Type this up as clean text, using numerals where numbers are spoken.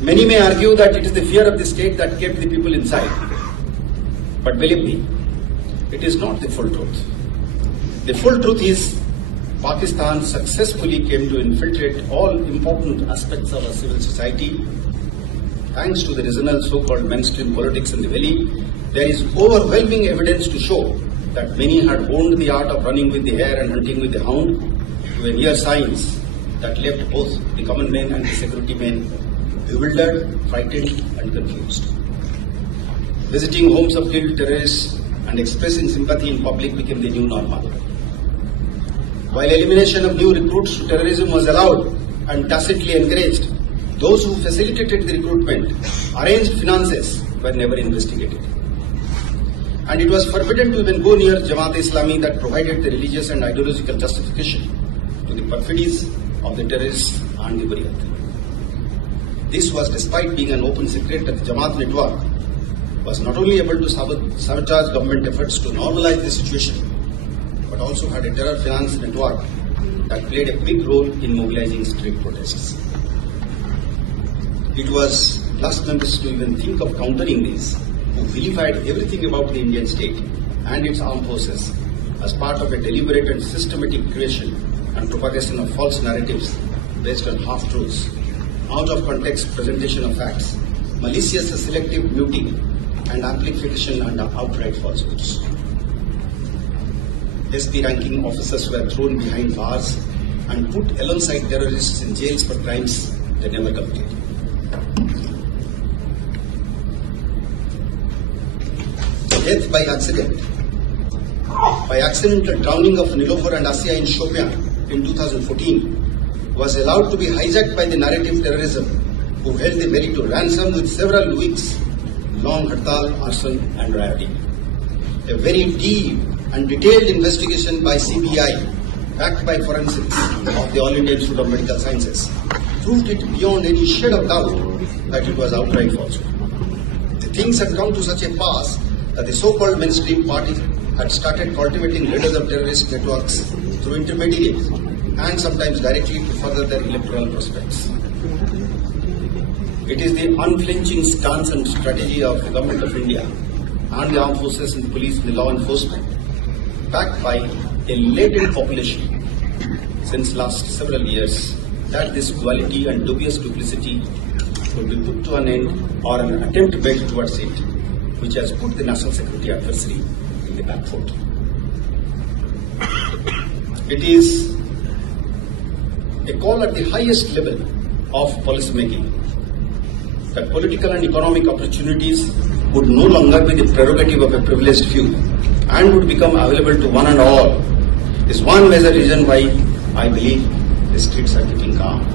Many may argue that it is the fear of the state that kept the people inside. But believe me, it is not the full truth. The full truth is Pakistan successfully came to infiltrate all important aspects of our civil society. Thanks to the regional so-called mainstream politics in the valley, there is overwhelming evidence to show that many had honed the art of running with the hare and hunting with the hound to a near science that left both the common men and the security men bewildered, frightened and confused. Visiting homes of killed terrorists and expressing sympathy in public became the new normal. While elimination of new recruits to terrorism was allowed and tacitly encouraged, those who facilitated the recruitment, arranged finances, were never investigated. And it was forbidden to even go near Jamaat-e-Islami that provided the religious and ideological justification to the perfidies of the terrorists and the Buriyat. This was despite being an open secret that the Jamaat network was not only able to sabotage government efforts to normalize the situation, but also had a terror finance network that played a big role in mobilizing street protests. It was blasphemous to even think of countering these, who vilified everything about the Indian state and its armed forces as part of a deliberate and systematic creation and propagation of false narratives based on half-truths, out of context presentation of facts, malicious selective muting, and amplification and outright falsehoods. SP ranking officers were thrown behind bars and put alongside terrorists in jails for crimes they never committed. Death by accidental drowning of Nilofer and Asya in Shopian in 2014 was allowed to be hijacked by the narrative terrorism, who held the valley to ransom with several weeks long hartal, arson and rioting. A very deep and detailed investigation by CBI, backed by forensics of the All India Institute of Medical Sciences, proved it beyond any shade of doubt that it was outright falsehood. The things had come to such a pass that the so-called mainstream party had started cultivating leaders of terrorist networks through intermediaries and sometimes directly to further their electoral prospects. It is the unflinching stance and strategy of the Government of India and the armed forces and police and the law enforcement, backed by a latent population since last several years, that this duality and dubious duplicity could be put to an end or an attempt made towards it, which has put the national security adversary in the back foot. It is a call at the highest level of policy making that political and economic opportunities would no longer be the prerogative of a privileged few and would become available to one and all is one major reason why I believe the streets are getting calm.